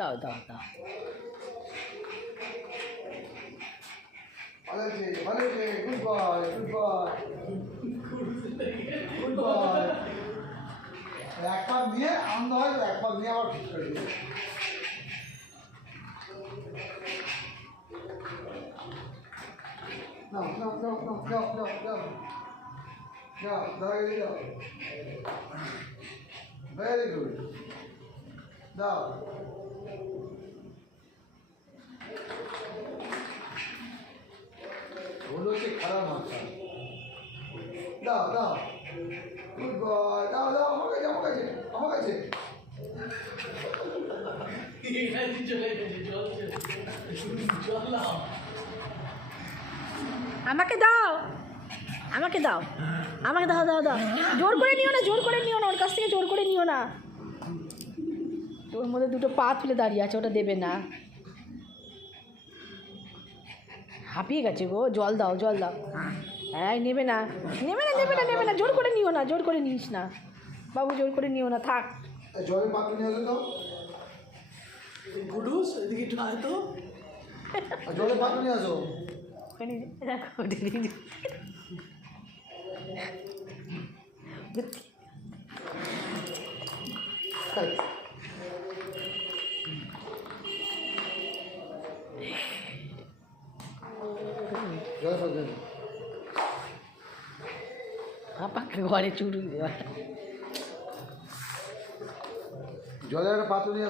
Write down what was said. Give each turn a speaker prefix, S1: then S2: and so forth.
S1: দাও দাও দাও
S2: এক পাক দিয়ে আনন্দ হয় এক পাক দিয়ে আবার ঠিক করে দিই No, no, no, no, no, no, no. No, there you go. Very good. দাও। খারাপ মাত্রা দাও দাও। গুড বয় দাও দাও, আমার কাছে আমার কাছে আমার কাছে।
S1: আমাকে দাও। আমাকে দাও। আমাকে দাও দাও দাও। জোর করে নিও না, জোর করে নিও না। ওর কাছ থেকে জোর করে নিও না। ওর মধ্যে দুটো পা তুলে দাঁড়িয়ে আছে ওটা দেবে না। হাঁপিয়ে গেছে গো জল দাও জল দাও। হ্যাঁ নেবে না। নেবে না নেবে না নেবে না জোর করে নিও না জোর করে নিস না। বাবু জোর করে নিও না থাক।
S2: এই
S1: পাপাকে ঘরে চুরি দেওয়া
S2: জলের পাত্র নিয়ে